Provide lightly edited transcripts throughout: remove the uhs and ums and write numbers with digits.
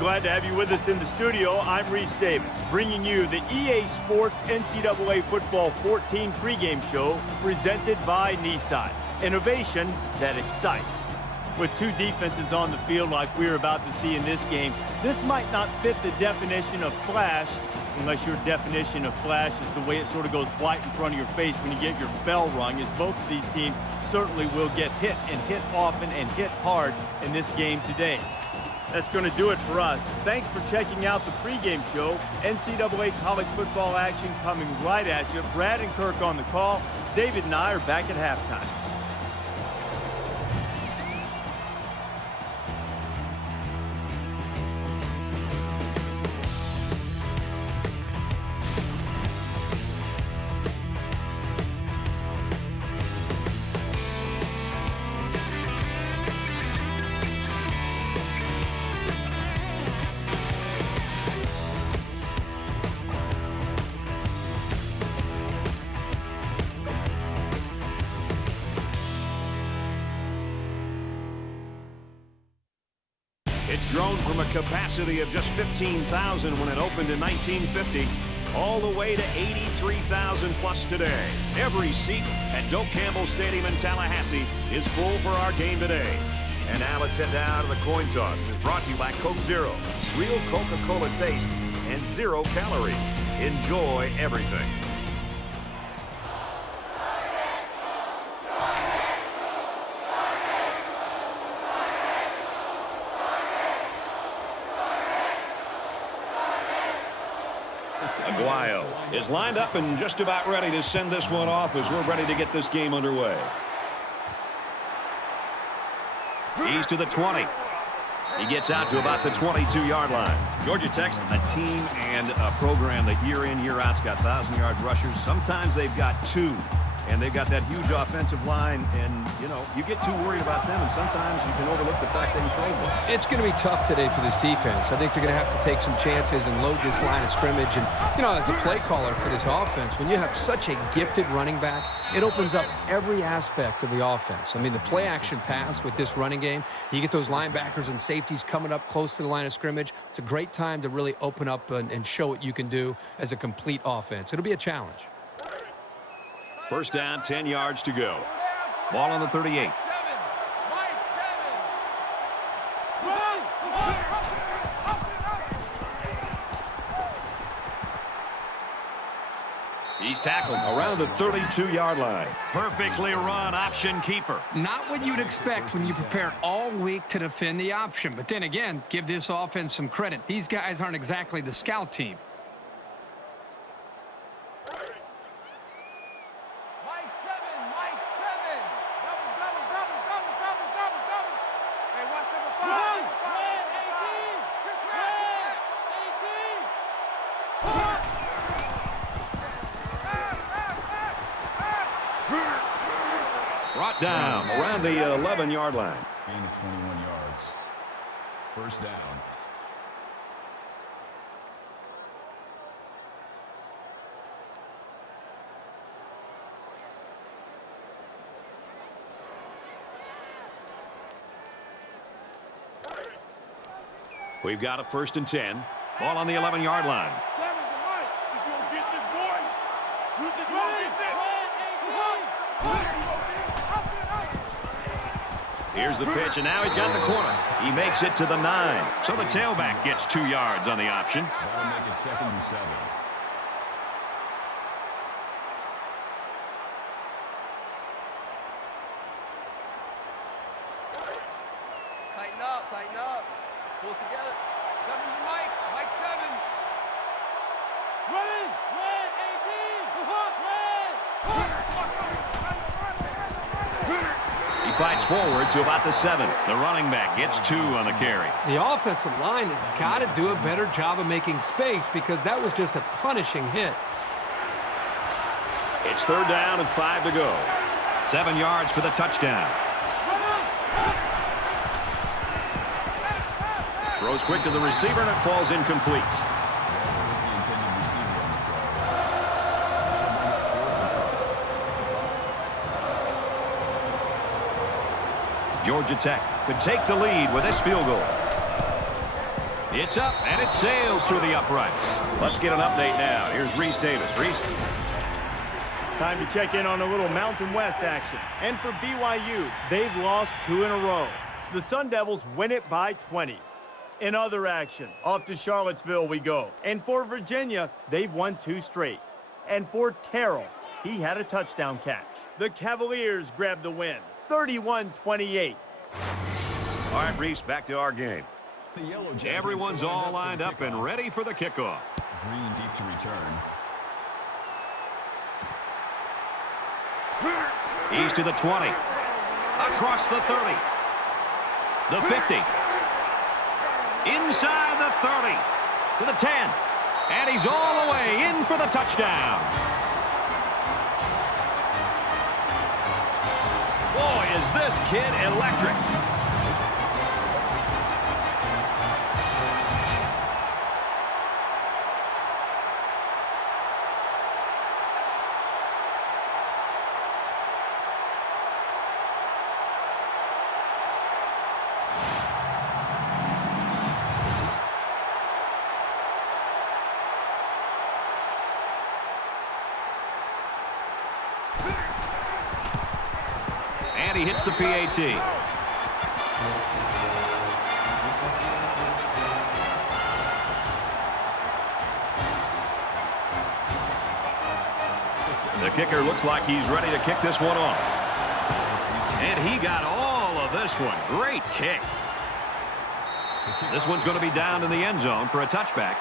Glad to have you with us in the studio. I'm Reese Davis, bringing you the EA Sports NCAA Football 14 pregame show presented by Nissan. Innovation that excites. With two defenses on the field like we're about to see in this game, this might not fit the definition of flash, unless your definition of flash is the way it sort of goes white in front of your face when you get your bell rung, as both of these teams certainly will get hit and hit often and hit hard in this game today. That's going to do it for us. Thanks for checking out the pregame show. NCAA college football action coming right at you. Brad and Kirk on the call. David and I are back at halftime. It's grown from a capacity of just 15,000 when it opened in 1950, all the way to 83,000 plus today. Every seat at Doak Campbell Stadium in Tallahassee is full for our game today. And now let's head down to the coin toss. It's brought to you by Coke Zero. Real Coca-Cola taste and 0 calories. Enjoy everything. Aguayo is lined up and just about ready to send this one off as we're ready to get this game underway. He's to the 20. He gets out to about the 22-yard line. Georgia Tech's a team and a program that year in, year out's got 1,000-yard rushers. Sometimes they've got 2. And they've got that huge offensive line, and, you know, you get too worried about them, and sometimes you can overlook the fact they can throw them. It's going to be tough today for this defense. I think they're going to have to take some chances and load this line of scrimmage. And, you know, as a play caller for this offense, when you have such a gifted running back, it opens up every aspect of the offense. I mean, the play-action pass with this running game, you get those linebackers and safeties coming up close to the line of scrimmage. It's a great time to really open up and show what you can do as a complete offense. It'll be a challenge. First down, 10 yards to go. Ball on the 38. He's tackled around the 32-yard line. Perfectly run option keeper. Not what you'd expect when you prepared all week to defend the option. But then again, give this offense some credit. These guys aren't exactly the scout team. Brought down around the 11-yard line. Gain of 21 yards. First down. We've got a first and 10. Ball on the 11-yard line. Here's the pitch, and now he's got the corner. He makes it to the 9. So the tailback gets 2 yards on the option. That'll make it 2nd and 7. Tighten up, tighten up. Pull it together. 7's a Mike. Mike 7. Running! Red 18! He fights forward to about the 7. The running back gets 2 on the carry. The offensive line has got to do a better job of making space because that was just a punishing hit. It's 3rd down and 5 to go. 7 yards for the touchdown. Throws quick to the receiver, and it falls incomplete. Georgia Tech could take the lead with this field goal. It's up, and it sails through the uprights. Let's get an update now. Here's Reese Davis. Reese. Time to check in on a little Mountain West action. And for BYU, they've lost 2 in a row. The Sun Devils win it by 20. In other action, off to Charlottesville we go. And for Virginia, they've won 2 straight. And for Terrell, he had a touchdown catch. The Cavaliers grabbed the win, 31-28. All right, Reese, back to our game. The Yellow Jackets Everyone's all lined up and ready for the kickoff. Green deep to return. He's to the 20. Across the 30. The 50. Inside the 30. To the 10. And he's all the way in for the touchdown. Boy, is this kid electric. And he hits the PAT. The kicker looks like he's ready to kick this one off. And he got all of this one. Great kick. This one's going to be down in the end zone for a touchback.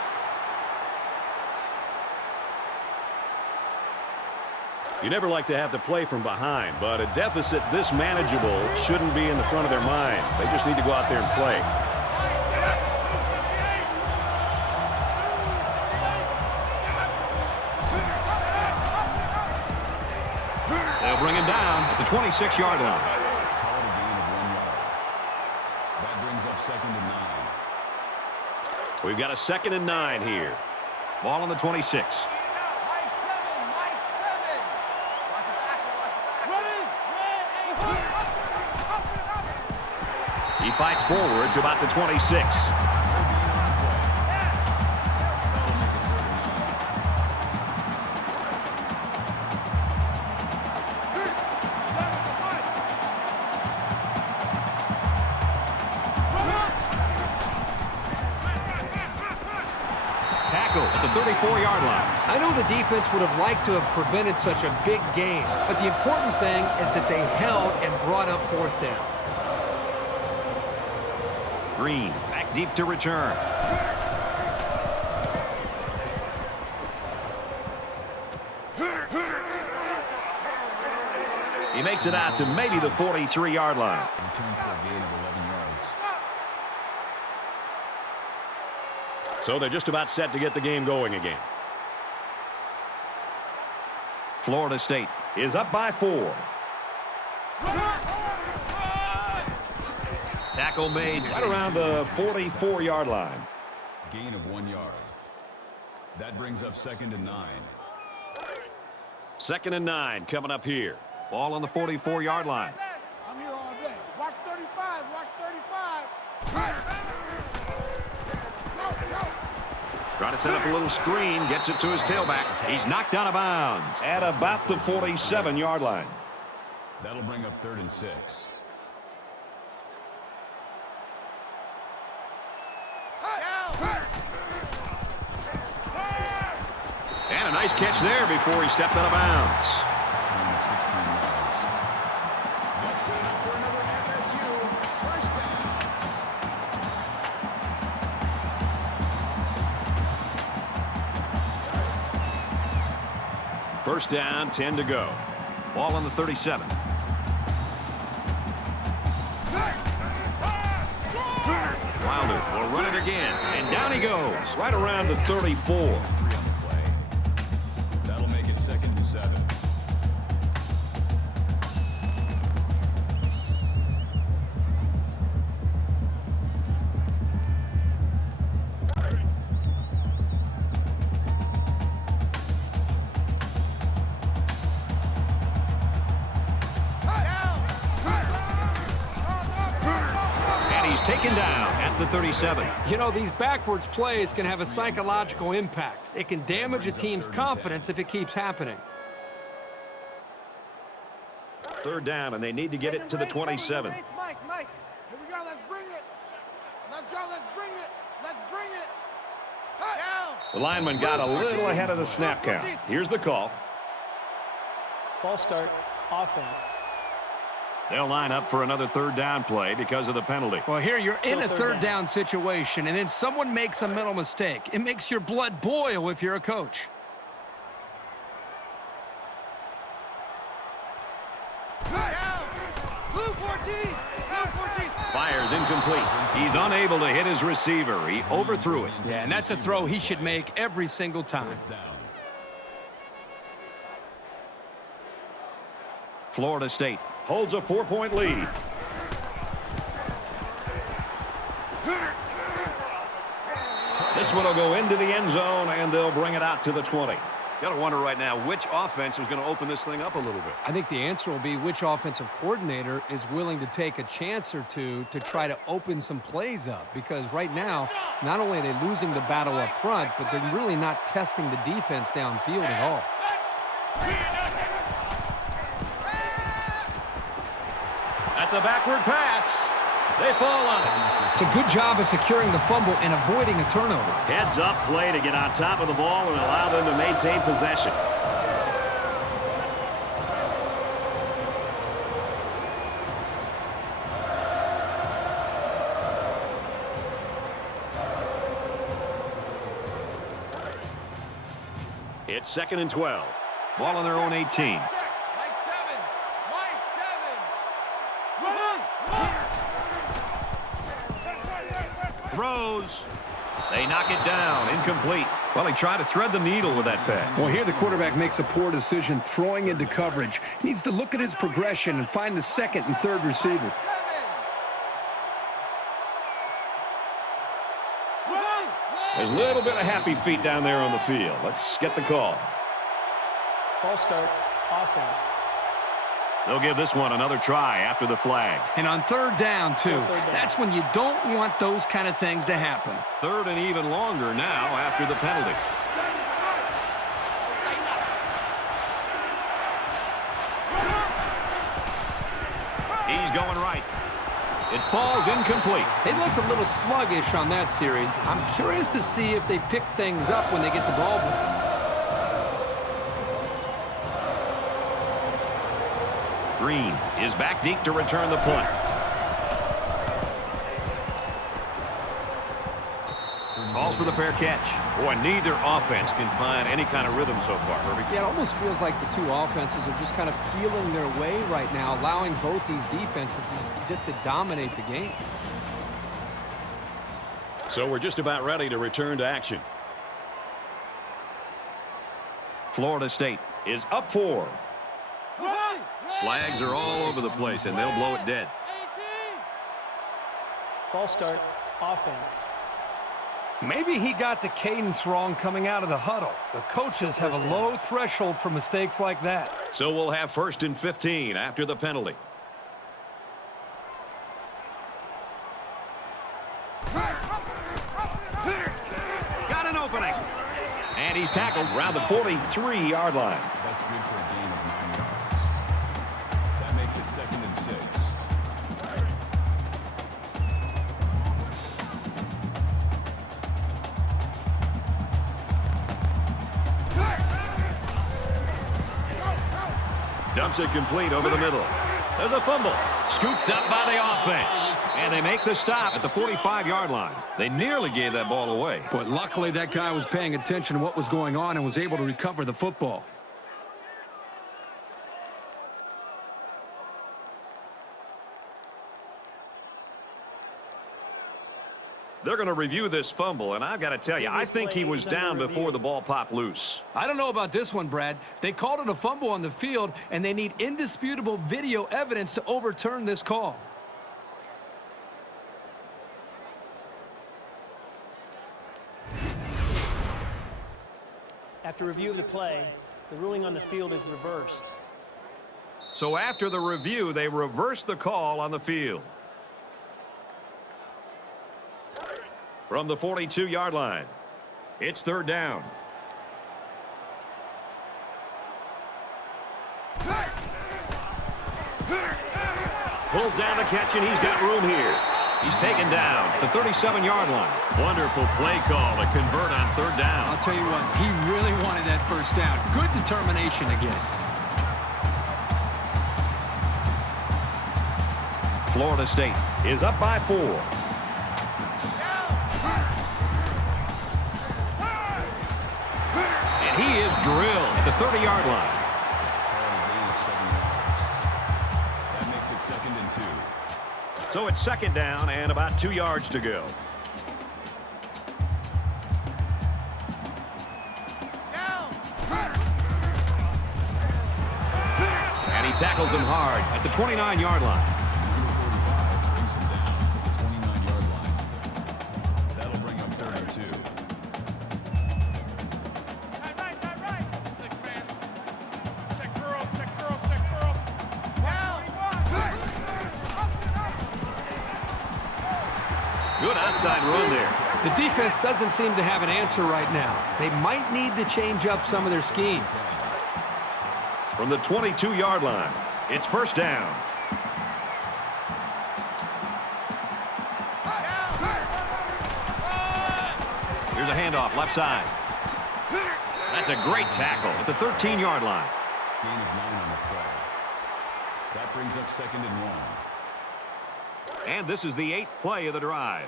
You never like to have to play from behind, but a deficit this manageable shouldn't be in the front of their minds. They just need to go out there and play. They'll bring him down at the 26-yard line. Call it a gain of 1 yard. That brings up 2nd and 9. We've got a 2nd and 9 here. Ball on the 26. He fights forward to about the 26. Tackle at the 34-yard line. I know the defense would have liked to have prevented such a big gain, but the important thing is that they held and brought up 4th down. Green back deep to return. He makes it out to maybe the 43-yard line. Return for a gain of 11 yards. So they're just about set to get the game going again. Florida State is up by 4. Tackle made right around the 44-yard line. Gain of 1 yard. That brings up 2nd and 9. 2nd and 9 coming up here. Ball on the 44-yard line. I'm here all day. Watch 35. Watch 35. Go, go. Trying to set up a little screen. Gets it to his tailback. He's knocked out of bounds at about the 47-yard line. That'll bring up 3rd and 6. And a nice catch there before he stepped out of bounds. 16 yards. That's good enough for another FSU. First down. 1st down, 10 to go. Ball on the 37. Wilder will run it again, and down he goes, right around the 34. 3 on the play. That'll make it 2nd and 7. taken down at the 37. You know, these backwards plays can have a psychological impact. It can damage a team's confidence if it keeps happening. Third down, and they need to get it to the 27. Mike, here we go. Let's bring it. Let's go. Let's bring it. Let's bring it. Down. The lineman got a little ahead of the snap count. Here's the call. False start, offense. They'll line up for another third down play because of the penalty. Well, here you're in a third down down situation, and then someone makes a mental mistake. It makes your blood boil if you're a coach. Blue 14. Fires incomplete. He's unable to hit his receiver. He overthrew it. Yeah, and that's a throw he should make every single time. Florida State holds a 4-point lead. This one will go into the end zone, and they'll bring it out to the 20. Got to wonder right now which offense is going to open this thing up a little bit. I think the answer will be which offensive coordinator is willing to take a chance or two to try to open some plays up. Because right now, not only are they losing the battle up front, but they're really not testing the defense downfield at all. That's a backward pass. They fall on it. It's a good job of securing the fumble and avoiding a turnover. Heads up play to get on top of the ball and allow them to maintain possession. It's 2nd and 12. Ball on their own 18. Mike 7. Mike 7. Throws. They knock it down. Incomplete. Well, he tried to thread the needle with that pass. Well, here the quarterback makes a poor decision throwing into coverage. He needs to look at his progression and find the second and third receiver. There's a little bit of happy feet down there on the field. Let's get the call. False start, offense. They'll give this one another try after the flag. And on third down, too. Third down. That's when you don't want those kind of things to happen. Third and even longer now after the penalty. He's going right. It falls incomplete. They looked a little sluggish on that series. I'm curious to see if they pick things up when they get the ball back. Green is back deep to return the punt. Calls for the fair catch. Boy, neither offense can find any kind of rhythm so far, Herbie. Yeah, it almost feels like the two offenses are just kind of feeling their way right now, allowing both these defenses just to dominate the game. So we're just about ready to return to action. Florida State is up 4. Flags are all over the place, and they'll blow it dead. False start, offense. Maybe he got the cadence wrong coming out of the huddle. The coaches have a low threshold for mistakes like that. So we'll have 1st and 15 after the penalty. Got an opening. And he's tackled around the 43-yard line. That's good for a gain of 9 yards. That makes it 2nd and 6. Dumps it complete over the middle. There's a fumble. Scooped up by the offense. And they make the stop at the 45-yard line. They nearly gave that ball away. But luckily that guy was paying attention to what was going on and was able to recover the football. They're going to review this fumble, and I've got to tell you, I think he was down before the ball popped loose. I don't know about this one, Brad. They called it a fumble on the field, and they need indisputable video evidence to overturn this call. After review of the play, the ruling on the field is reversed. So after the review, they reversed the call on the field. From the 42-yard line, it's third down. Pulls down the catch, and he's got room here. He's taken down at the 37-yard line. Wonderful play call to convert on third down. I'll tell you what, he really wanted that first down. Good determination again. Florida State is up by 4. And he is drilled at the 30-yard line. That makes it 2nd and 2. So it's second down and about 2 yards to go. And he tackles him hard at the 29-yard line. Number 45 brings him down at the 29-yard line. That'll bring up 3rd and 2. Right. 6 man. Check girls. Down. Good outside run there. The defense doesn't seem to have an answer right now. They might need to change up some of their schemes. From the 22-yard line, it's first down. Here's a handoff left side. That's a great tackle at the 13-yard line. Gain of 9 on the play. That brings up 2nd and 1. And this is the 8th play of the drive.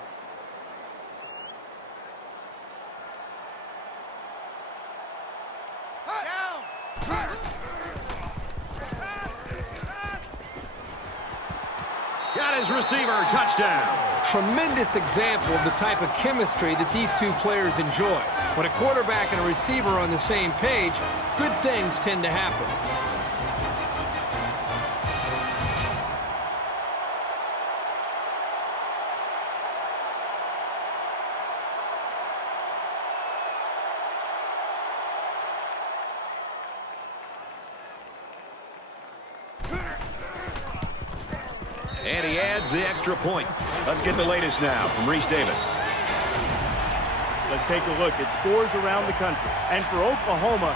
Got his receiver, touchdown. Tremendous example of the type of chemistry that these two players enjoy. When a quarterback and a receiver are on the same page, good things tend to happen. And he adds the extra point. Let's get the latest now from Reese Davis. Let's take a look at scores around the country. And for Oklahoma,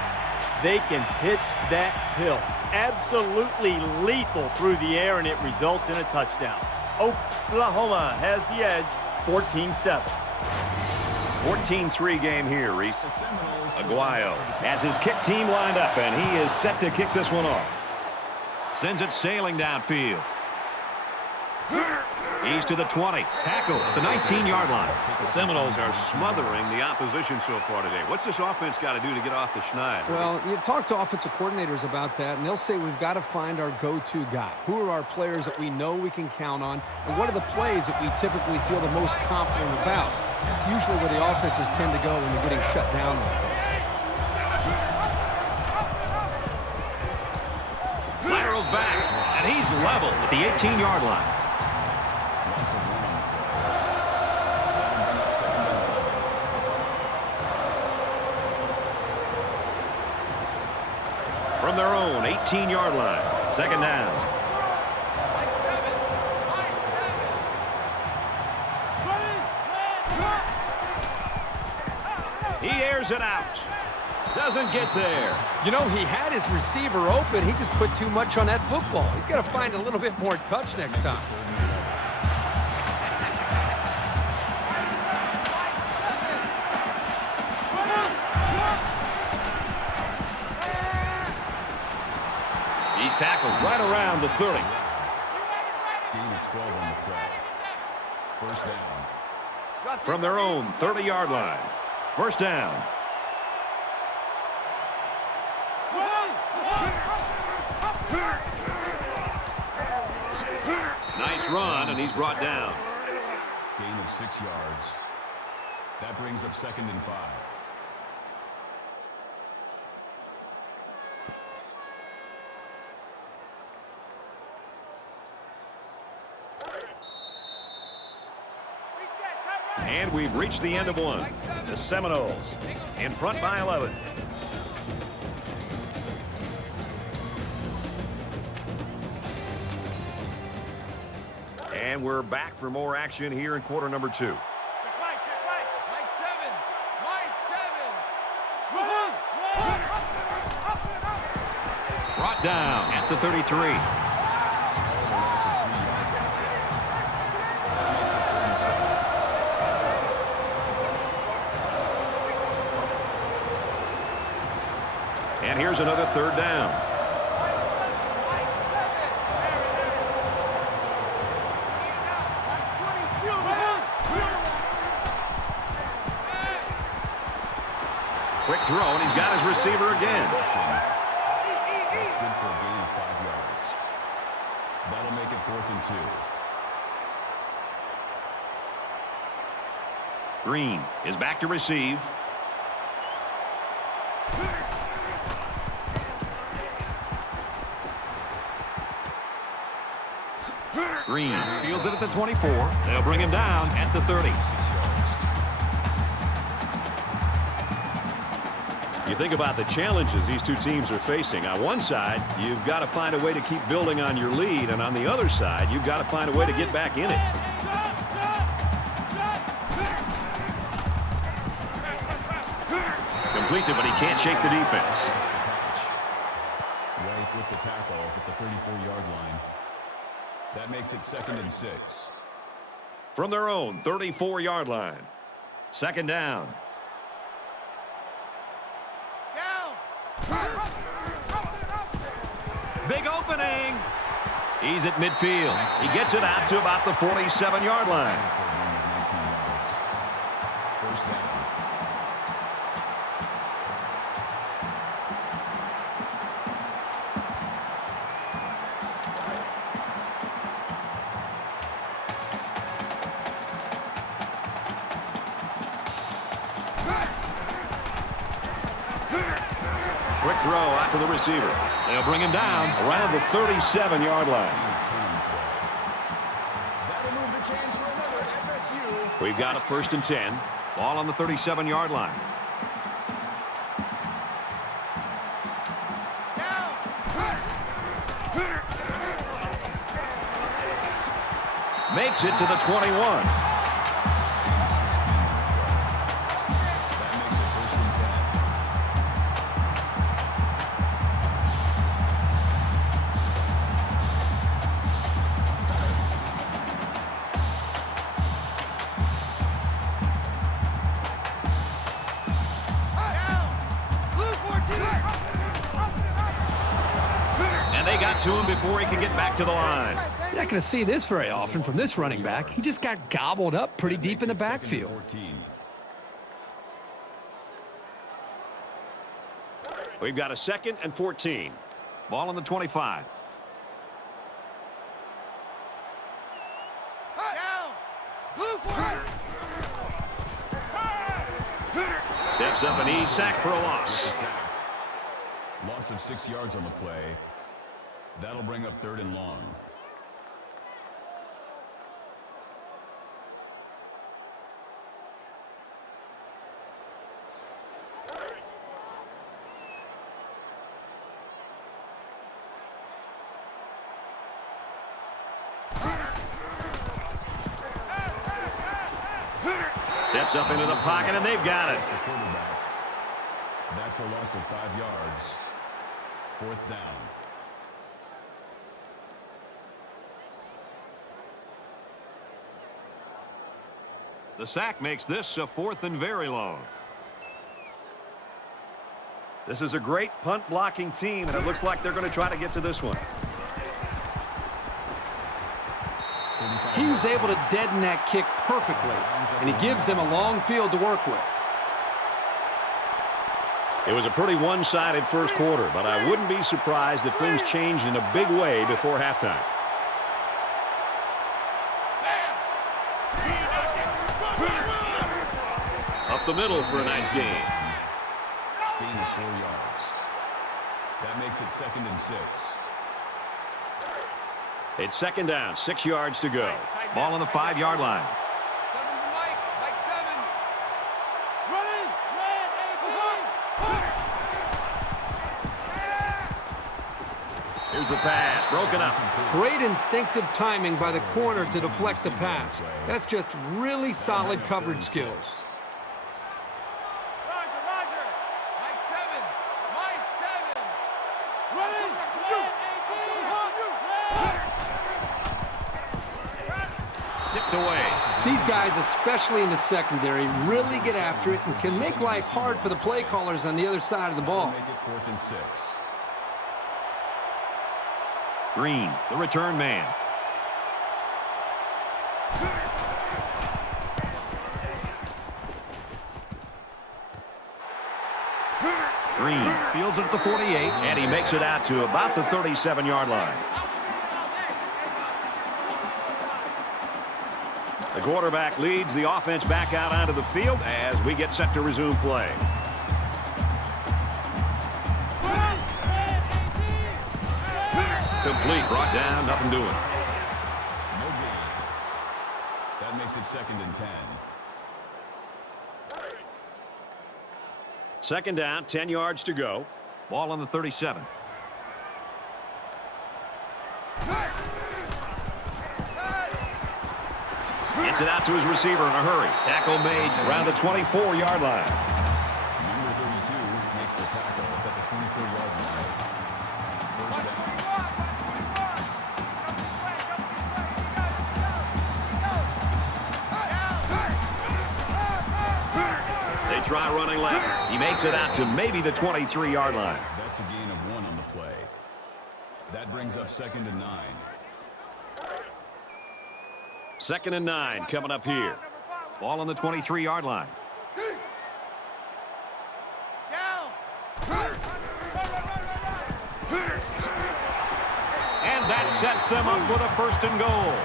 they can pitch that pill. Absolutely lethal through the air, and it results in a touchdown. Oklahoma has the edge, 14-7. 14-3 game here, Reese. Aguayo has his kick team lined up, and he is set to kick this one off. Sends it sailing downfield. He's to the 20. Tackle at the 19-yard line. The Seminoles are smothering the opposition so far today. What's this offense got to do to get off the schneid? Well, you talk to offensive coordinators about that, and they'll say we've got to find our go-to guy. Who are our players that we know we can count on, and what are the plays that we typically feel the most confident about? That's usually where the offenses tend to go when they're getting shut down like that. Laterals back, and he's level at the 18-yard line. Loss of 1 on the play. That'll bring up 2nd and 11. From their own 18-yard line, second down. He airs it out. Doesn't get there. You know, he had his receiver open. He just put too much on that football. He's got to find a little bit more touch next time. He's tackled right around the 30. Gain of 12 on the play. First down. From their own 30-yard line. First down. Nice run, and he's brought down. Gain of 6 yards. That brings up 2nd and 5. And we've reached the end of one. The Seminoles in front by 11. And we're back for more action here in quarter number 2. brought down at the 33. A loss of 3 yards on the play. That makes it 37. And here's another third down. Quick throw, and he's got his receiver again. That's good for a gain of 5 yards. That'll make it 4th and 2. Green is back to receive. Green fields it at the 24. They'll bring him down at the 30. You think about the challenges these two teams are facing. On one side, you've got to find a way to keep building on your lead, and on the other side, you've got to find a way to get back in it. Completes it, but he can't shake the defense. Right with the tackle at the 34-yard line. That makes it 2nd and 6. From their own 34-yard line. 2nd down. Big opening. He's at midfield. He gets it out to about the 47-yard line. 1st down. Quick throw out to the receiver. They'll bring him down around the 37-yard line. That'll move the chains for another FSU. We've got a 1st and 10. Ball on the 37-yard line. Makes it to the 21. To him before he could get back to the line. You're not going to see this very often from this running back. He just got gobbled up pretty deep in the backfield. We've got a 2nd and 14. Ball on the 25. Steps up and he's sacked for a loss. Loss of 6 yards on the play. That'll bring up 3rd and long. Steps up into the pocket, and they've got it. That's a loss of 5 yards. 4th down. The sack makes this a 4th and very long. This is a great punt blocking team, and it looks like they're going to try to get to this one. He was able to deaden that kick perfectly, and he gives them a long field to work with. It was a pretty one-sided first quarter, but I wouldn't be surprised if things changed in a big way before halftime. Up the middle for a nice gain. Gain of 4 yards. That makes it 2nd and 6. It's 2nd down, 6 yards to go. Ball on the 5-yard line. Here's the pass, broken up. Great instinctive timing by the corner to deflect the pass. That's just really solid coverage skills. guys, especially in the secondary, really get after it and can make life hard for the play callers on the other side of the ball. Make it 4th and 6. Green, the return man. Green fields it at the 48, and he makes it out to about the 37-yard line. The quarterback leads the offense back out onto the field as we get set to resume play. Complete, brought down, nothing doing. No gain. That makes it 2nd and 10. Second down, 10 yards to go. Ball on the 37. Gets it out to his receiver in a hurry. Tackle made around the 24-yard line. Number 32 makes the tackle at the 24-yard line. First down. They try running left. He makes it out to maybe the 23-yard line. That's a gain of 1 on the play. That brings up 2nd and 9. 2nd and 9 coming up here. Ball on the 23-yard line. And that sets them up with a 1st and goal.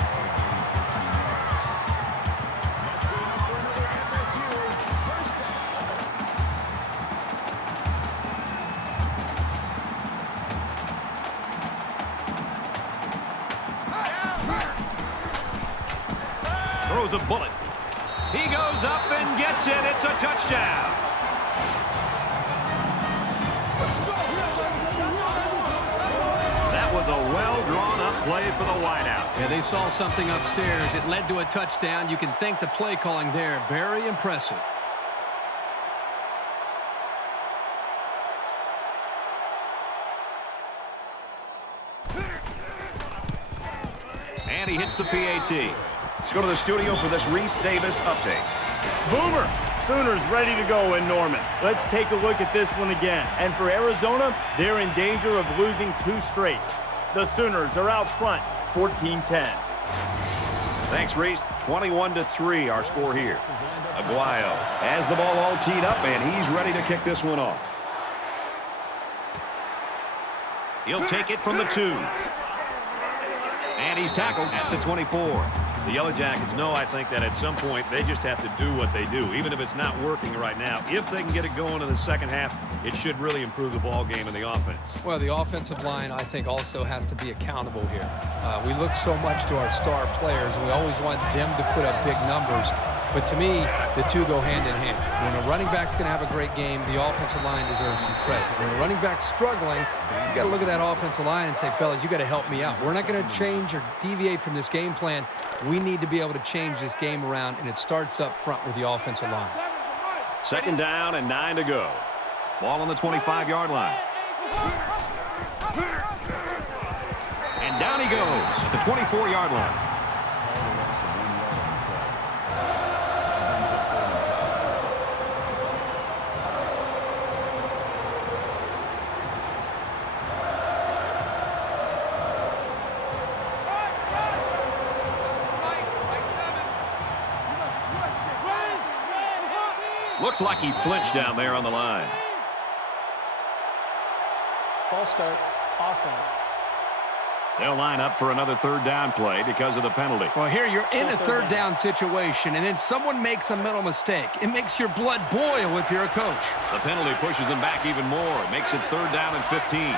Throws a bullet. He goes up and gets it. It's a touchdown. That was a well-drawn-up play for the wideout. Yeah, they saw something upstairs. It led to a touchdown. You can thank the play calling there. Very impressive. And he hits the PAT. Let's go to the studio for this Reese Davis update. Boomer! Sooners ready to go in Norman. Let's take a look at this one again. And for Arizona, they're in danger of losing 2 straight. The Sooners are out front, 14-10. Thanks, Reese. 21-3, our score here. Aguayo has the ball all teed up, and he's ready to kick this one off. He'll take it from the 2. And he's tackled at the 24. The Yellow Jackets know, I think, that at some point they just have to do what they do, even if it's not working right now. If they can get it going in the second half, it should really improve the ball game and the offense. Well, the offensive line, I think, also has to be accountable here. We look so much to our star players, and we always want them to put up big numbers. But to me, the two go hand in hand. When a running back's going to have a great game, the offensive line deserves some credit. When a running back's struggling, you got to look at that offensive line and say, fellas, you got to help me out. We're not going to change or deviate from this game plan. We need to be able to change this game around, and it starts up front with the offensive line. Second down and 9 to go. Ball on the 25-yard line. And down he goes at the 24-yard line. Looks like he flinched down there on the line. False start, offense. They'll line up for another 3rd down play because of the penalty. Well, here you're in a 3rd down situation, and then someone makes a mental mistake. It makes your blood boil if you're a coach. The penalty pushes them back even more. It makes it 3rd down and 15.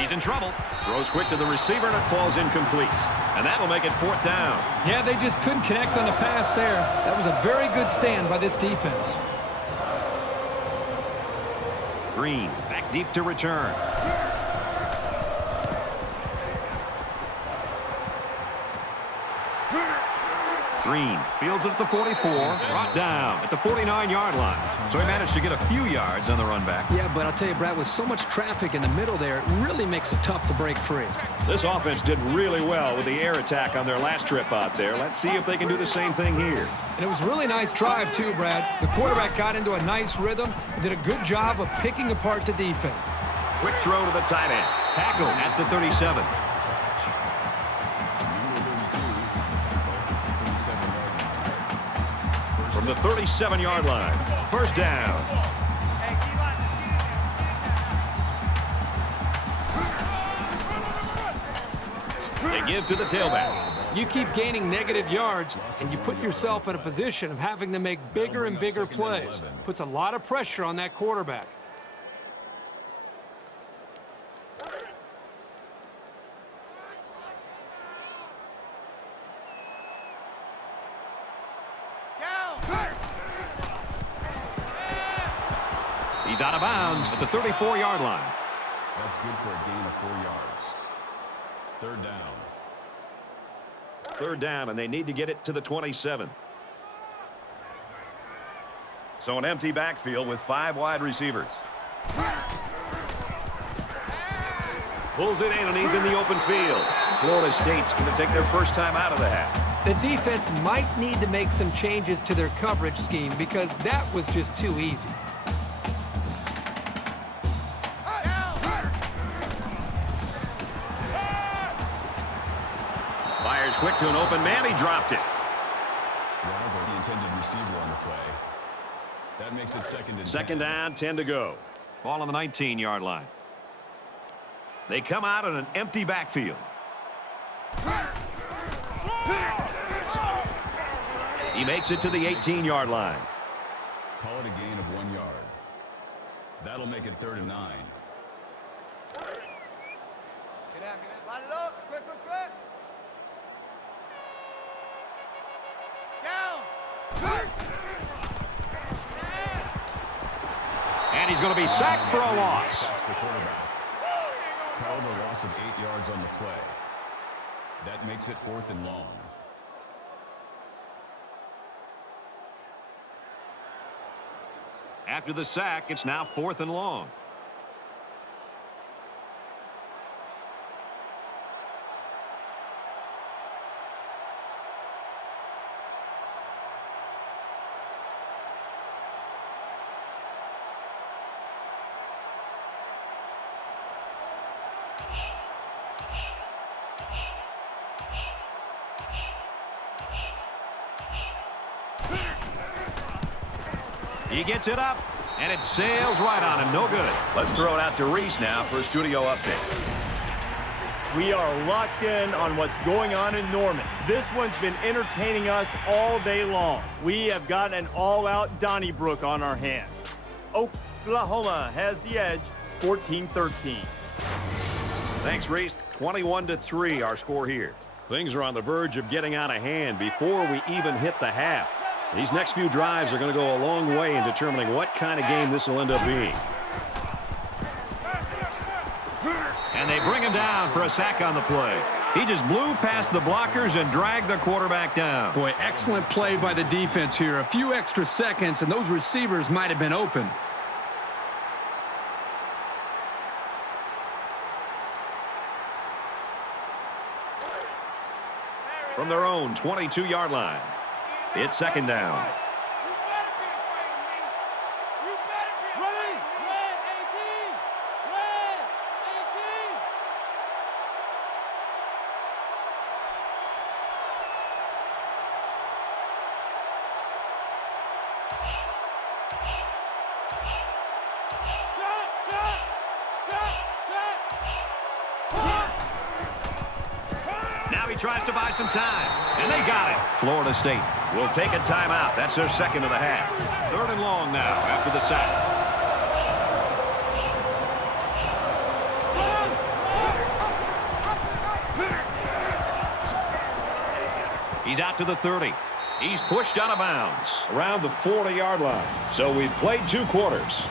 He's in trouble. Throws quick to the receiver, and it falls incomplete. And that'll make it 4th down. Yeah, they just couldn't connect on the pass there. That was a very good stand by this defense. Green back deep to return. Green fields it at the 44, brought down at the 49-yard line. So he managed to get a few yards on the run back. Yeah, but I'll tell you, Brad, with so much traffic in the middle there, it really makes it tough to break free. This offense did really well with the air attack on their last trip out there. Let's see if they can do the same thing here. And it was a really nice drive, too, Brad. The quarterback got into a nice rhythm and did a good job of picking apart the defense. Quick throw to the tight end. Tackle at the 37. From the 37-yard line. First down. They give to the tailback. You keep gaining negative yards, and you put yourself in a position of having to make bigger and bigger plays. Puts a lot of pressure on that quarterback. He's out of bounds at the 34-yard line. That's good for a gain of 4 yards. Third down. Third down, and they need to get it to the 27. So an empty backfield with 5 wide receivers. Pulls it in, and he's in the open field. Florida State's going to take their first time out of the half. The defense might need to make some changes to their coverage scheme because that was just too easy. Fires quick to an open man. He dropped it. Well, the intended receiver on the play. That makes it second down, 10 to go. Ball on the 19-yard line. They come out in an empty backfield. He makes it to the 18-yard line. Call it a gain of 1 yard. That'll make it 3rd and 9. Get out, line it up, quick. Down. And he's going to be sacked for a loss. Sacks the quarterback. Called a loss of 8 yards on the play. That makes it 4th and long. After the sack, it's now 4th and long. He gets it up, and it sails right on him. No good. Let's throw it out to Reese now for a studio update. We are locked in on what's going on in Norman. This one's been entertaining us all day long. We have got an all-out Donnybrook on our hands. Oklahoma has the edge, 14-13. Thanks, Reese. 21-3, our score here. Things are on the verge of getting out of hand before we even hit the half. These next few drives are going to go a long way in determining what kind of game this will end up being. And they bring him down for a sack on the play. He just blew past the blockers and dragged the quarterback down. Boy, excellent play by the defense here. A few extra seconds, and those receivers might have been open. From their own 22-yard line. It's 2nd down. Now he tries to buy some time, and they got it. Florida State will take a timeout. That's their 2nd of the half. 3rd and long now after the sack. He's out to the 30. He's pushed out of bounds around the 40-yard line. So we've played 2 quarters.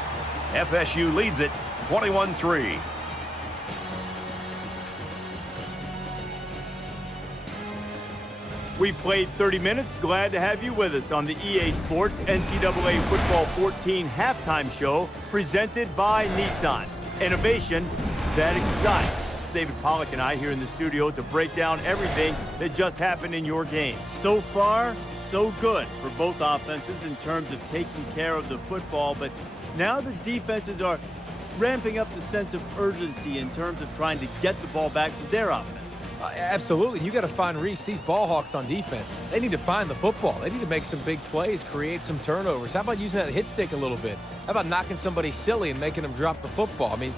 FSU leads it 21-3. We've played 30 minutes. Glad to have you with us on the EA Sports NCAA Football 14 halftime show presented by Nissan. Innovation that excites. David Pollack and I here in the studio to break down everything that just happened in your game. So far, so good for both offenses in terms of taking care of the football, but now the defenses are ramping up the sense of urgency in terms of trying to get the ball back to their offense. Absolutely. You got to find Reese. These ball hawks on defense, they need to find the football. They need to make some big plays, create some turnovers. How about using that hit stick a little bit? How about knocking somebody silly and making them drop the football? I mean,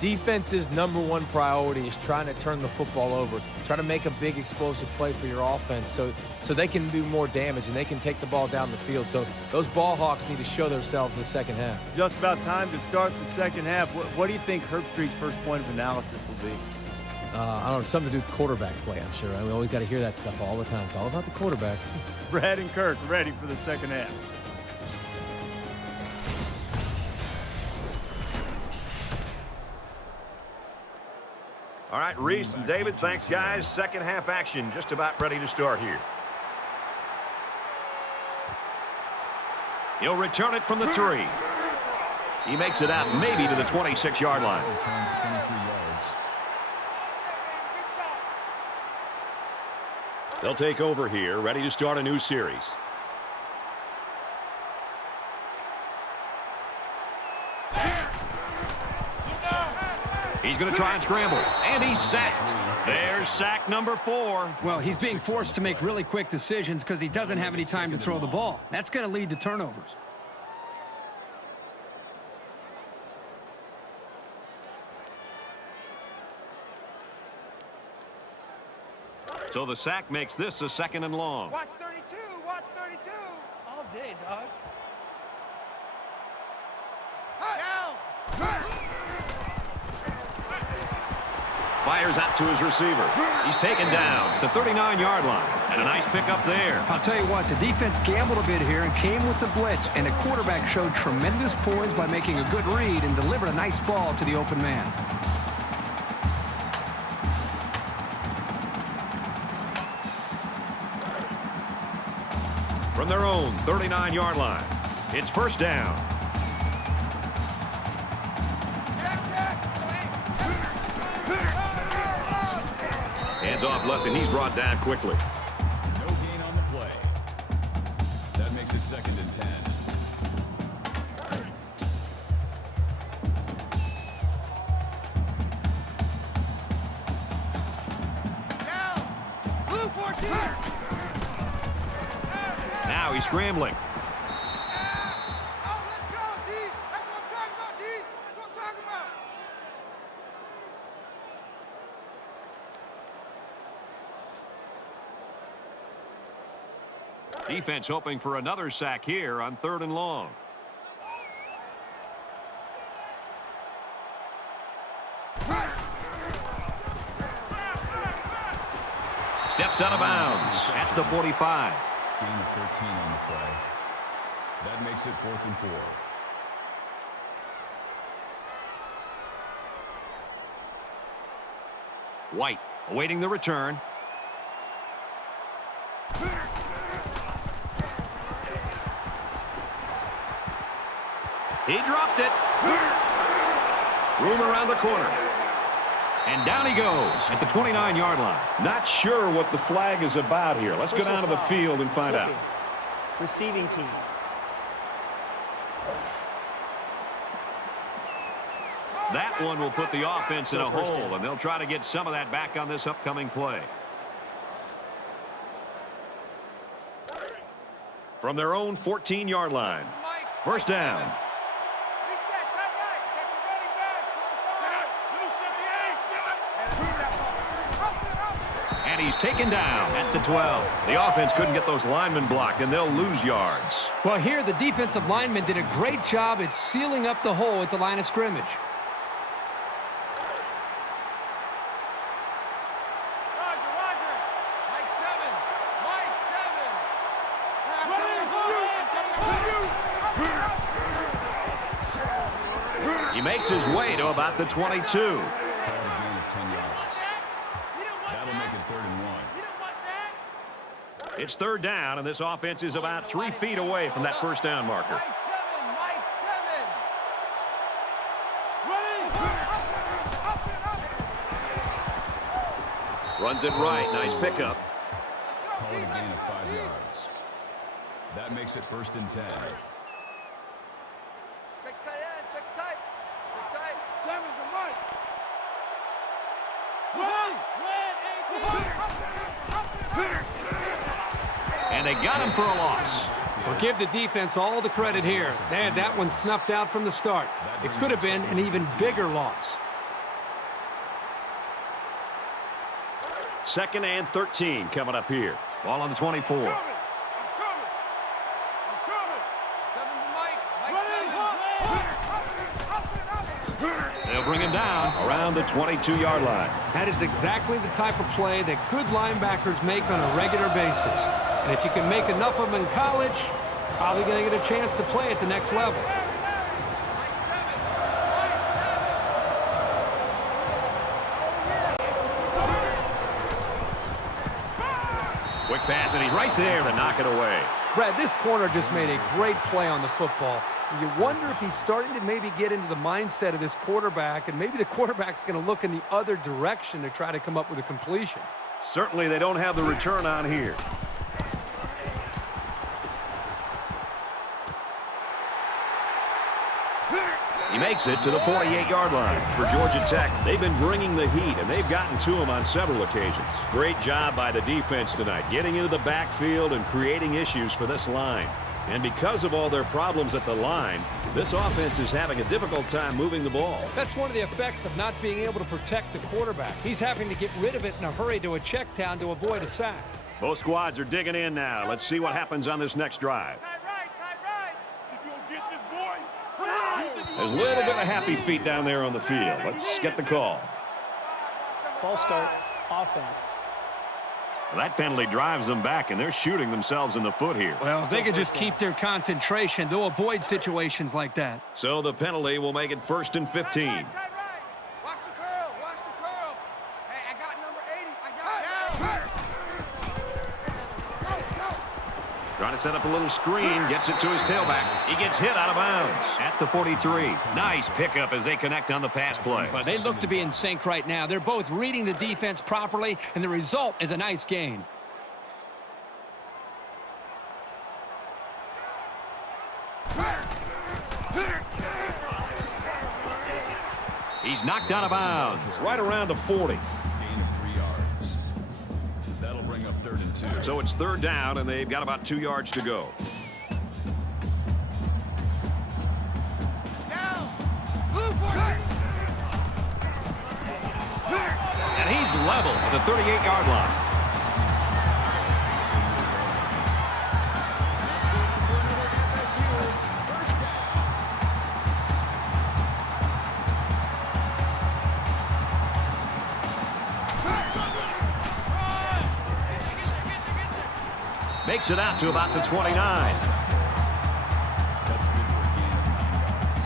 defense's #1 priority is trying to turn the football over, try to make a big explosive play for your offense so they can do more damage and they can take the ball down the field. So those ball hawks need to show themselves in the second half. Just about time to start the second half. What do you think Herbstreit's first point of analysis will be? I don't know, something to do with quarterback play, I'm sure. We always got to hear that stuff all the time. It's all about the quarterbacks. Brad and Kirk ready for the second half. All right, Reese and David, thanks, guys. Second half action just about ready to start here. He'll return it from the 3. He makes it out maybe to the 26-yard line. 23 yards. They'll take over here, ready to start a new series. He's going to try and scramble, and he's sacked. There's sack number 4. Well, he's being forced to make really quick decisions because he doesn't have any time to throw the ball. That's going to lead to turnovers. So the sack makes this a 2nd and long. Watch 32. Watch 32. All day, dog. Down. Fires out to his receiver. He's taken down at the 39-yard line. And a nice pickup there. I'll tell you what, the defense gambled a bit here and came with the blitz, and the quarterback showed tremendous poise by making a good read and delivered a nice ball to the open man. From their own 39-yard line, it's first down. Hands off left, and he's brought down quickly. No gain on the play. That makes it 2nd and 10. Down. Blue 14. Now he's scrambling. Oh, let's go, D. That's what I'm talking about, D. That's what I'm talking about. Defense hoping for another sack here on 3rd and long. Steps out of bounds at the 45. Gain of 13 on the play. That makes it 4th and 4. White awaiting the return. He dropped it. Room around the corner. And down he goes at the 29-yard line. Not sure what the flag is about here. Let's go down to the field and find out. Receiving team. That one will put the offense in a hole, and they'll try to get some of that back on this upcoming play. From their own 14-yard line, first down. And he's taken down at the 12. The offense couldn't get those linemen blocked, and they'll lose yards. Well, here the defensive linemen did a great job at sealing up the hole at the line of scrimmage. He makes his way to about the 22. Called a gain of 10 yards. That'll make it 3rd and 1. It's third down, and this offense is about 3 feet away from that first down marker. Runs it right. Nice pickup. Call it a gain of 5 yards. That makes it first and 10. Check tight end. Check tight. Check tight. Simmons and Mike. And they got him for a loss. Well, give the defense all the credit here. They had that one snuffed out from the start. It could have been an even bigger loss. 2nd and 13 coming up here. Ball on the 24. I'm coming. Simmons and Mike. They'll bring him down around the 22-yard line. That is exactly the type of play that good linebackers make on a regular basis. And if you can make enough of them in college, probably going to get a chance to play at the next level. Quick pass, and he's right there to knock it away. Brad, this corner just made a great play on the football. You wonder if he's starting to maybe get into the mindset of this quarterback, and maybe the quarterback's going to look in the other direction to try to come up with a completion. Certainly they don't have the return on here. He makes it to the 48-yard line for Georgia Tech. They've been bringing the heat, and they've gotten to him on several occasions. Great job by the defense tonight, getting into the backfield and creating issues for this line. And because of all their problems at the line, this offense is having a difficult time moving the ball. That's one of the effects of not being able to protect the quarterback. He's having to get rid of it in a hurry to a check down to avoid a sack. Both squads are digging in now. Let's see what happens on this next drive. There's a little bit of happy feet down there on the field. Let's get the call. False start, offense. Well, that penalty drives them back, and they're shooting themselves in the foot here. Well, if they could just keep their concentration, they'll avoid situations like that. So the penalty will make it 1st and 15. Watch the curl. Watch the curl. Hey, I got number 80. I got down. Go. Trying to set up a little screen, gets it to his tailback. He gets hit out of bounds at the 43. Nice pickup as they connect on the pass play. Well, they look to be in sync right now. They're both reading the defense properly, and the result is a nice gain. He's knocked out of bounds right around the 40. Gain of 3 yards. That'll bring up 3rd and 2. So it's 3rd down, and they've got about 2 yards to go. And he's level at the 38-yard line. Makes it out to about the 29. That's good for a gain of 9 yards.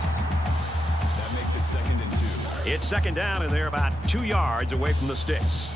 That makes it 2nd and 2. It's 2nd down, and they're about 2 yards away from the sticks.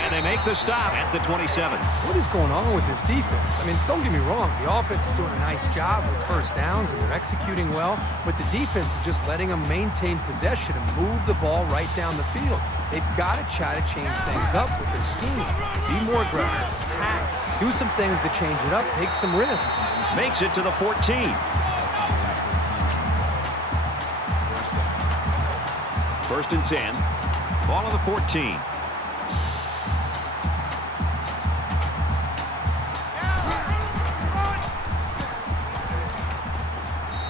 And they make the stop at the 27. What is going on with this defense? I mean, don't get me wrong. The offense is doing a nice job with first downs, and they're executing well. But the defense is just letting them maintain possession and move the ball right down the field. They've got to try to change things up with their scheme. Be more aggressive, attack, do some things to change it up, take some risks. Makes it to the 14. First and 10. Ball on the 14.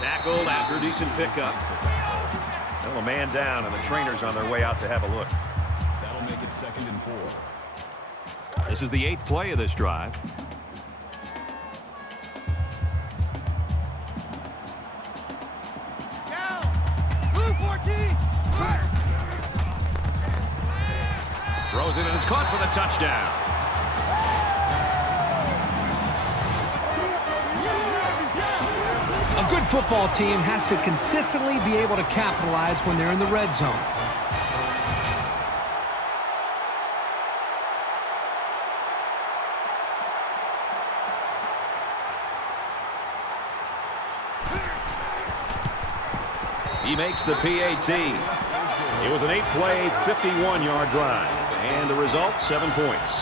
Tackled after a decent pickup. Well, a man down, and the trainers on their way out to have a look. That'll make it 2nd and 4. This is the 8th play of this drive. Blue 14. Throws it, and it's caught for the touchdown. A good football team has to consistently be able to capitalize when they're in the red zone. He makes the PAT. It was an 8-play, 51-yard drive. And the result, 7 points.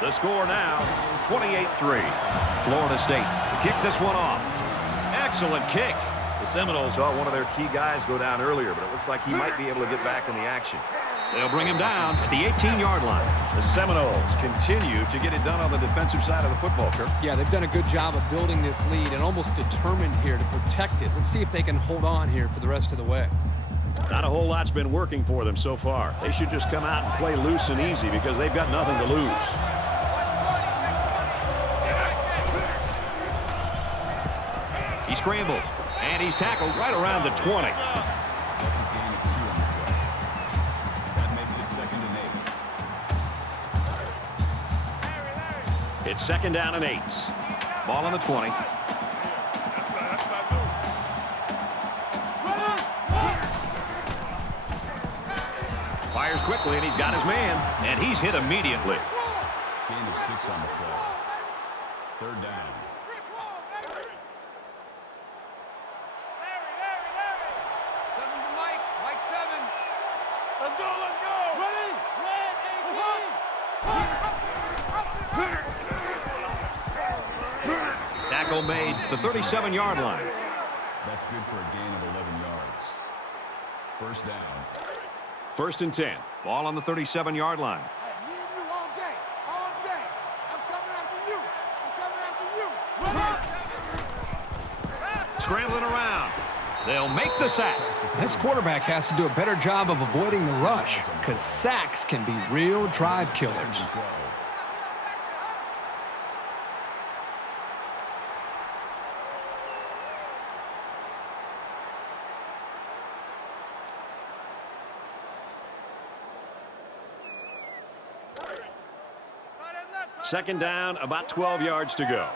The score now, 28-3. Florida State to kick this one off. Excellent kick. The Seminoles saw one of their key guys go down earlier, but it looks like he might be able to get back in the action. They'll bring him down at the 18-yard line. The Seminoles continue to get it done on the defensive side of the football, Kirk. Yeah, they've done a good job of building this lead and almost determined here to protect it. Let's see if they can hold on here for the rest of the way. Not a whole lot's been working for them so far. They should just come out and play loose and easy because they've got nothing to lose. He scrambles, and he's tackled right around the 20. That's a gain of 2 on the play. That makes it 2nd and 8. It's 2nd down and 8. Ball on the 20. Fires quickly, and he's got his man, and he's hit immediately. Gain of 6 on the play. 3rd down. Let's go, let's go! Ready? Red 18! Tackle made to the 37-yard line. That's good for a gain of 11 yards. 1st down. 1st and 10. Ball on the 37-yard line. Hey, me and you all day, all day. I'm coming after you. I'm coming after you. Scrambling around. They'll make the sack. This quarterback has to do a better job of avoiding the rush because sacks can be real drive killers. 12. Second down, about 12 yards to go.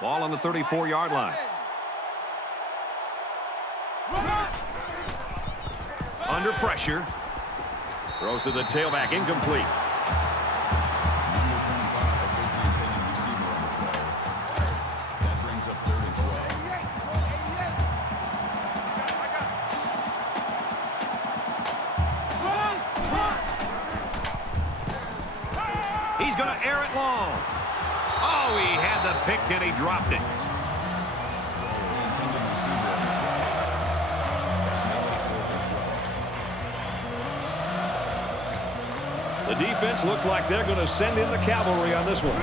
Ball on the 34-yard line. Under pressure. Throws to the tailback, incomplete. Number 25 is the intended receiver on the play. That brings up 3rd and 12. He's going to air it long. Oh, he had the pick and he dropped it. The intended receiver on the play. That makes it 4th and 12. The defense looks like they're going to send in the cavalry on this one.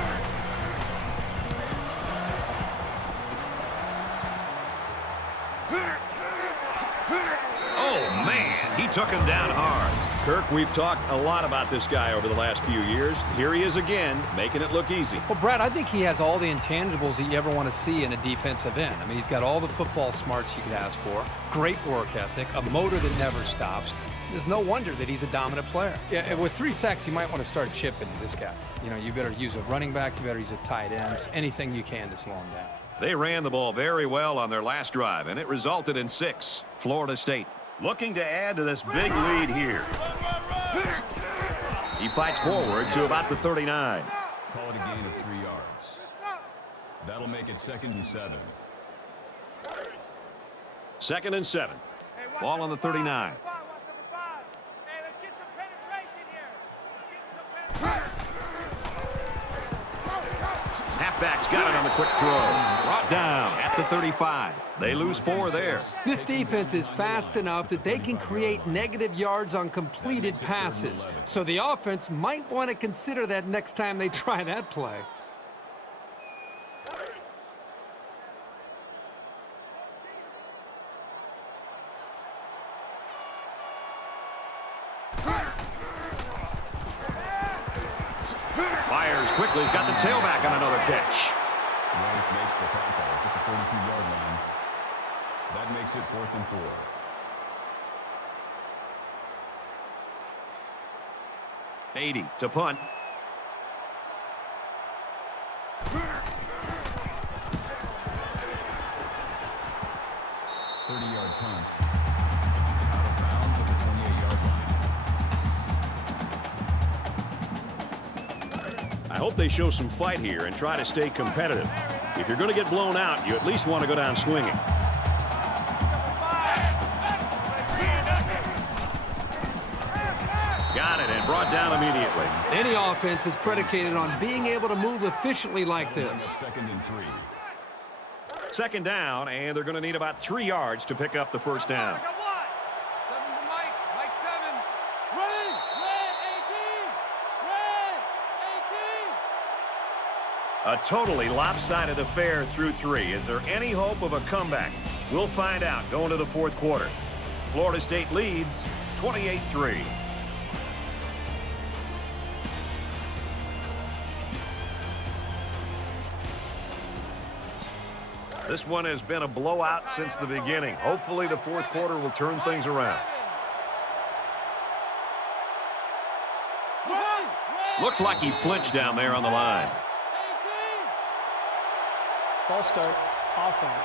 Oh, man, he took him down hard. Kirk, we've talked a lot about this guy over the last few years. Here he is again, making it look easy. Well, Brad, I think he has all the intangibles that you ever want to see in a defensive end. I mean, he's got all the football smarts you could ask for, great work ethic, a motor that never stops. There's no wonder that he's a dominant player. Yeah, with 3 sacks, you might want to start chipping this guy. You know, you better use a running back, you better use a tight end, anything you can to slow him down. They ran the ball very well on their last drive, and it resulted in 6. Florida State looking to add to this big lead here. He fights forward to about the 39. Call it a gain of 3 yards. That'll make it 2nd and 7. 2nd and 7. Ball on the 39. Halfback's got it on the quick throw. Brought down at the 35. They lose 4 there. This defense is fast enough that they can create negative yards on completed passes. So the offense might want to consider that next time they try that play. Fires quickly. He's got the tailback on another catch. White makes the tackle at the 42-yard line. That makes it 4th and 4. '80 to punt. hope they show some fight here and try to stay competitive. If you're going to get blown out, you at least want to go down swinging. Got it and brought down immediately. Any offense is predicated on being able to move efficiently like this. Second and 3. Second down, and they're going to need about 3 yards to pick up the first down. Seven's a Mike. Mike 7. Ready. Red 18. Red 18. A totally lopsided affair through 3. Is there any hope of a comeback? We'll find out going to the fourth quarter. Florida State leads 28-3. This one has been a blowout since the beginning. Hopefully the fourth quarter will turn things around. Looks like he flinched down there on the line. False start. Offense.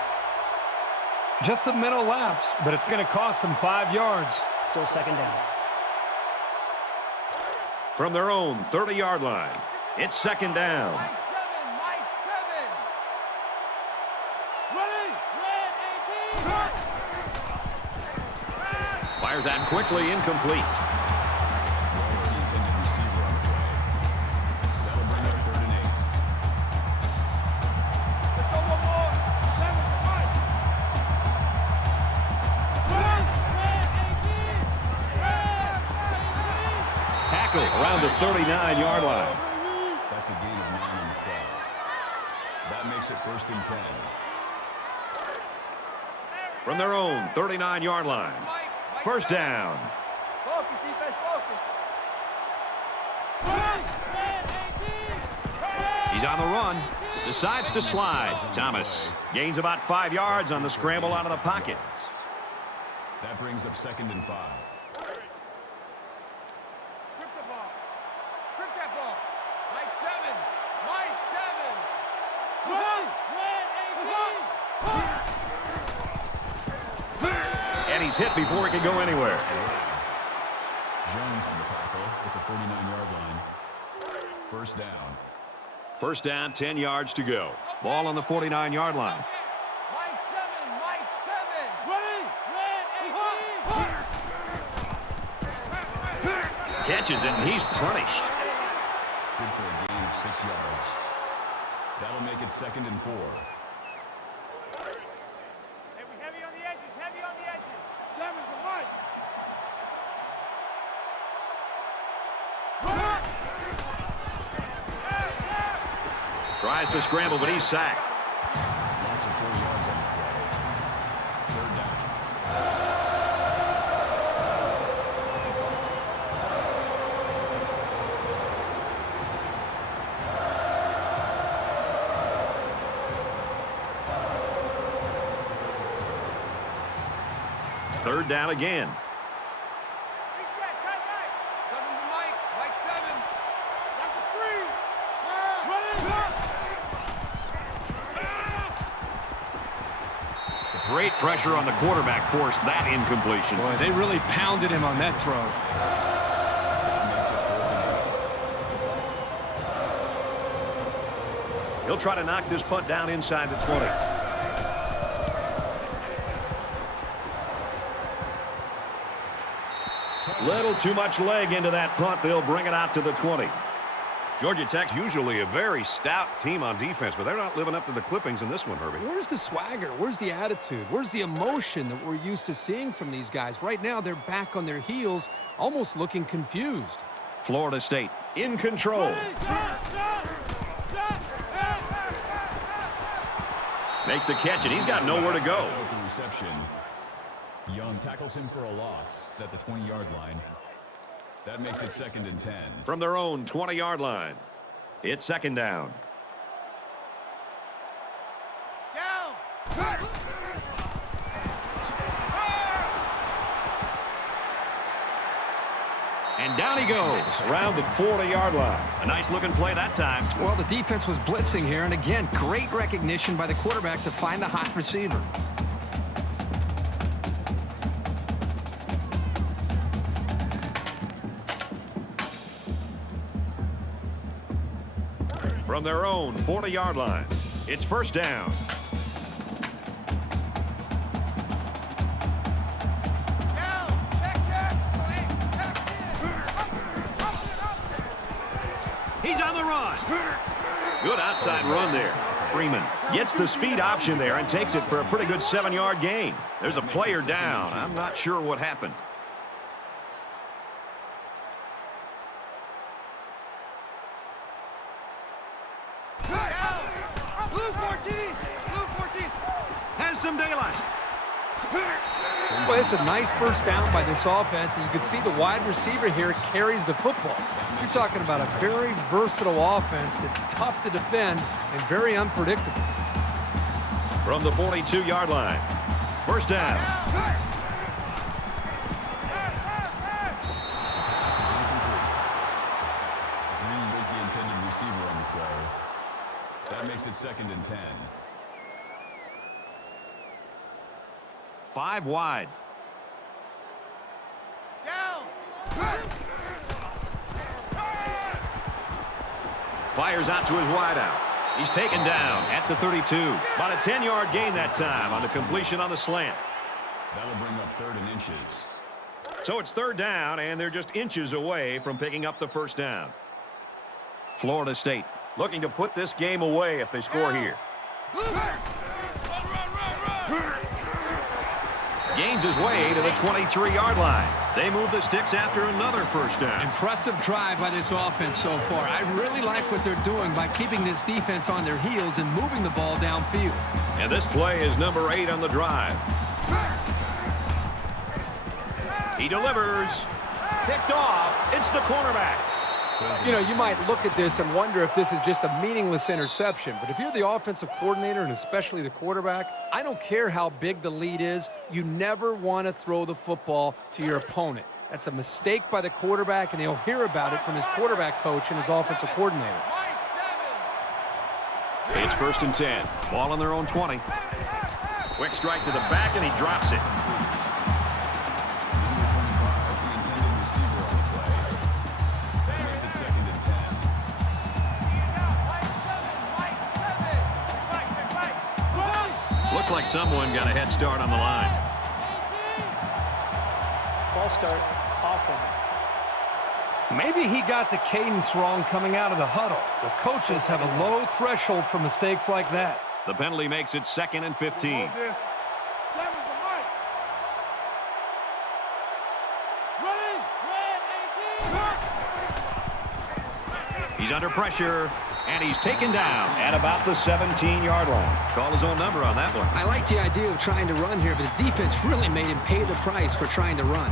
Just a mental lapse, but it's going to cost them 5 yards. Still second down. From their own 30-yard line, it's second down. Mike 7. Mike 7. Ready. Red 18. Fires out quickly, incomplete. The intended receiver on the play. That'll bring up 3rd and 8. Let's go one more. Seven's a Mike. Red 18. Tackle around the 39-yard line. That's a gain of 9 on the play. That makes it 1st and 10. From their own 39-yard line, first down. Focus, defense, focus. He's on the run, decides to slide. Thomas gains about 5 yards on the scramble out of the pocket. That brings up 2nd and 5. Strip the ball. Strip that ball. Mike 7. Mike 7. Red 18. And he's hit before he can go anywhere. Jones on the tackle at the 49-yard line. First down. First down, 10 yards to go. Ball on the 49-yard line. Mike 7. Mike 7. Ready. Red 18. Catches it, and he's punished. Good for a gain of 6 yards. That'll make it 2nd and 4. Heavy on the edges. Heavy on the edges. Seven's a Mike. Tries to scramble, but he's sacked. Loss of 4 yards on the play. 3rd down. Third down again. Reset. Cut back. Seven's a Mike. Mike 7. Watch the screen. Great pressure on the quarterback forced that incompletion. Boy, they really pounded him on that throw. That makes it 4th and 8. He'll try to knock this punt down inside the 20. Little too much leg into that punt. They'll bring it out to the 20. Georgia Tech's usually a very stout team on defense, but they're not living up to the clippings in this one, Herbie. Where's the swagger? Where's the attitude? Where's the emotion that we're used to seeing from these guys? Right now, they're back on their heels, almost looking confused. Florida State in control. Makes the catch, and he's got nowhere to go. Open reception. Young tackles him for a loss at the 20-yard line. That makes it 2nd and 10. From their own 20-yard line, it's second down. Down. And down he goes around the 40-yard line. A nice-looking play that time. Well, the defense was blitzing here, and again, great recognition by the quarterback to find the hot receiver. From their own 40-yard line, it's first down. He's on the run. Good outside run there. Freeman gets the speed option there and takes it for a pretty good 7-yard gain. There's a player down. I'm not sure what happened. Has some daylight. Well, it's a nice first down by this offense, and you can see the wide receiver here carries the football. You're talking about a very versatile offense that's tough to defend and very unpredictable. From the 42-yard line, first down. Green was the intended receiver on the play. That makes it 2nd and 10. 5 wide. Down. Fires out to his wideout. He's taken down at the 32. About a 10-yard gain that time on the completion on the slant. That'll bring up 3rd and inches. So it's 3rd down, and they're just inches away from picking up the first down. Florida State looking to put this game away if they score here. Gains his way to the 23-yard line. They move the sticks after another first down. Impressive drive by this offense so far. I really like what they're doing by keeping this defense on their heels and moving the ball downfield. And this play is number 8 on the drive. He delivers. Picked off. It's the cornerback. You know, you might look at this and wonder if this is just a meaningless interception. But if you're the offensive coordinator and especially the quarterback, I don't care how big the lead is. You never want to throw the football to your opponent. That's a mistake by the quarterback, and he'll hear about it from his quarterback coach and his offensive coordinator. It's 1st and 10. Ball on their own 20. Quick strike to the back, and he drops it. Looks like someone got a head start on the line. Ball start, offense. Maybe he got the cadence wrong coming out of the huddle. The coaches have a low threshold for mistakes like that. The penalty makes it 2nd and 15. He's under pressure, and he's taken down at about the 17-yard line. Call his own number on that one. I like the idea of trying to run here, but the defense really made him pay the price for trying to run.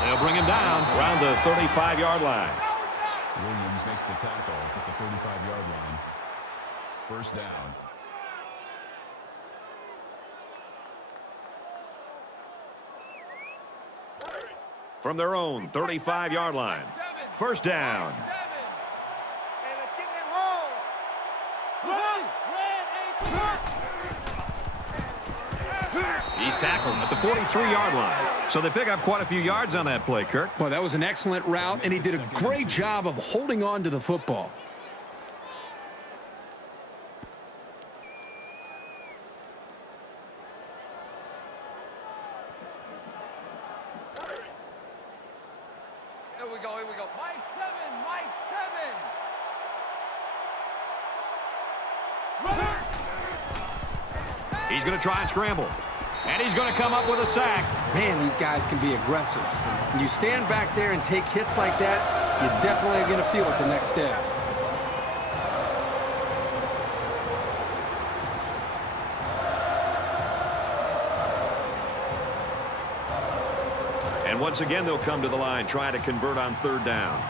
They'll bring him down around the 35-yard line. Williams makes the tackle at the 35-yard line. First down. From their own 35-yard line. First down. Hey, let's get them holes. He's tackled at the 43-yard line. So they pick up quite a few yards on that play, Kirk. Well, that was an excellent route, and he did a great job of holding on to the football. Here we go, here we go. Mike 7, Mike 7. He's going to try and scramble. And he's going to come up with a sack. Man, these guys can be aggressive. When you stand back there and take hits like that, you're definitely going to feel it the next day. And once again, they'll come to the line, trying to convert on 3rd down.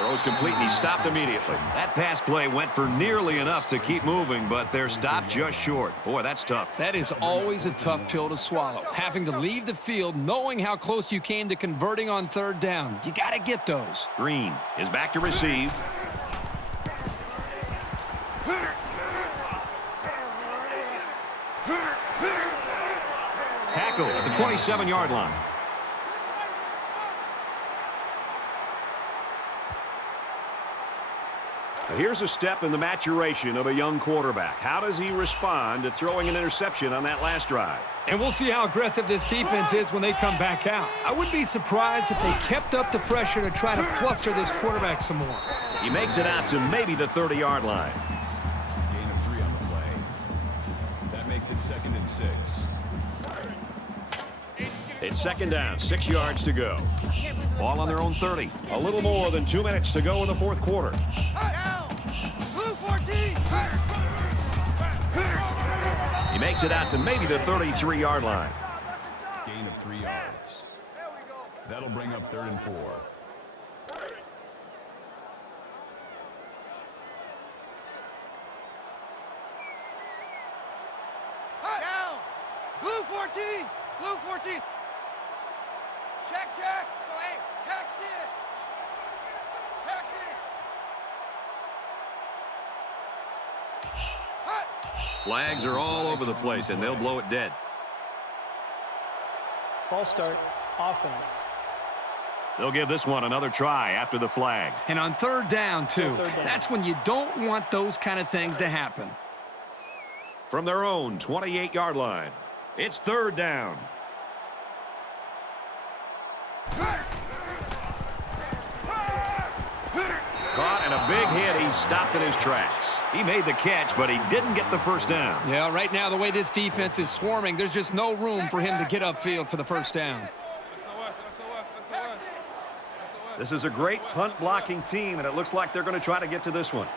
Throws complete, and he stopped immediately. That pass play went for nearly enough to keep moving, but they're stopped just short. Boy, that's tough. That is always a tough pill to swallow, having to leave the field knowing how close you came to converting on third down. You got to get those. Green is back to receive. Tackle at the 27-yard line. Here's a step in the maturation of a young quarterback. How does he respond to throwing an interception on that last drive? And we'll see how aggressive this defense is when they come back out. I wouldn't be surprised if they kept up the pressure to try to fluster this quarterback some more. He makes it out to maybe the 30-yard line. Gain of 3 on the play. That makes it 2nd and 6. It's 2nd down, 6 yards to go. Ball on their own 30. A little more than 2 minutes to go in the fourth quarter. He makes it out to maybe the 33-yard line. Gain of 3 yards. That'll bring up 3rd and 4. Down. Blue 14. Blue 14. Check. Go ahead. Texas. Flags are all over the place, and they'll blow it dead. False start, offense. They'll give this one another try after the flag. And on third down, too. Third down. That's when you don't want those kind of things to happen. From their own 28-yard line, it's 3rd down. Caught and a big hit. He stopped in his tracks. He made the catch, but he didn't get the first down. Yeah, right now, the way this defense is swarming, there's just no room for him to get upfield for the first down. This is a great punt blocking team, and it looks like they're going to try to get to this one.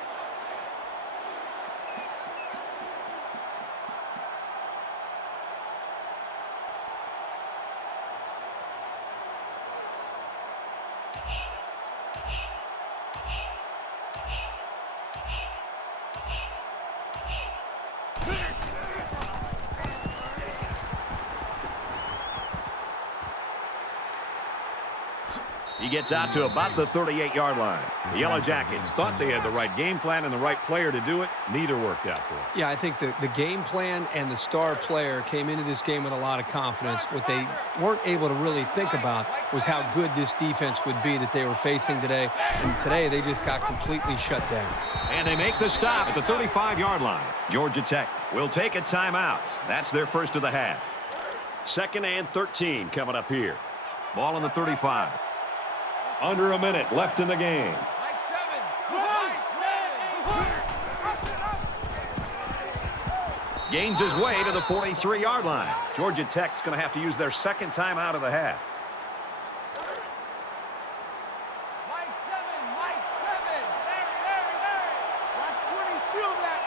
He gets out to about the 38-yard line. The Yellow Jackets thought they had the right game plan and the right player to do it. Neither worked out for them. Yeah, I think the game plan and the star player came into this game with a lot of confidence. What they weren't able to really think about was how good this defense would be that they were facing today. And today, they just got completely shut down. And they make the stop at the 35-yard line. Georgia Tech will take a timeout. That's their first of the half. 2nd and 13 coming up here. Ball on the 35. Under a minute left in the game. Gains his way to the 43-yard line. Georgia Tech's going to have to use their 2nd timeout of the half. Mike 7. Watch 20. Steal that.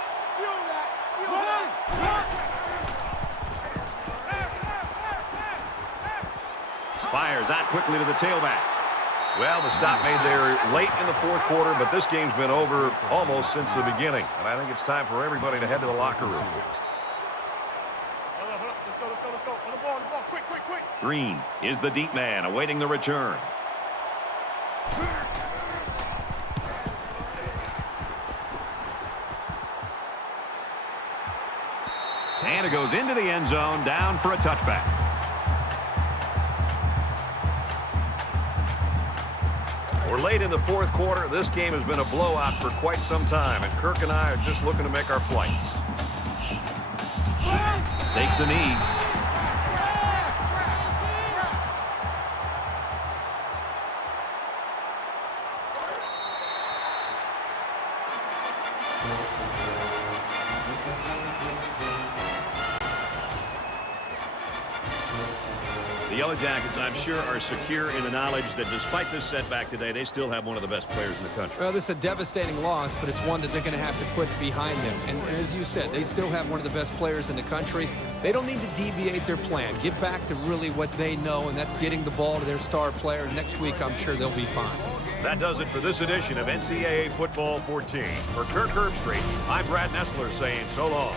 Fires out quickly to the tailback. Well, the stop made there late in the fourth quarter, but this game's been over almost since the beginning. And I think it's time for everybody to head to the locker room. Let's go. On the ball. Quick. Green is the deep man awaiting the return. And it goes into the end zone, down for a touchback. We're late in the fourth quarter. This game has been a blowout for quite some time, and Kirk and I are just looking to make our flights. Takes a knee. The Yellow Jackets, I'm sure, are secure in the knowledge that despite this setback today, they still have one of the best players in the country. Well, this is a devastating loss, but it's one that they're going to have to put behind them. And as you said, they still have one of the best players in the country. They don't need to deviate their plan. Get back to really what they know, and that's getting the ball to their star player. Next week, I'm sure they'll be fine. That does it for this edition of NCAA Football 14. For Kirk Herbstreit, I'm Brad Nessler saying so long.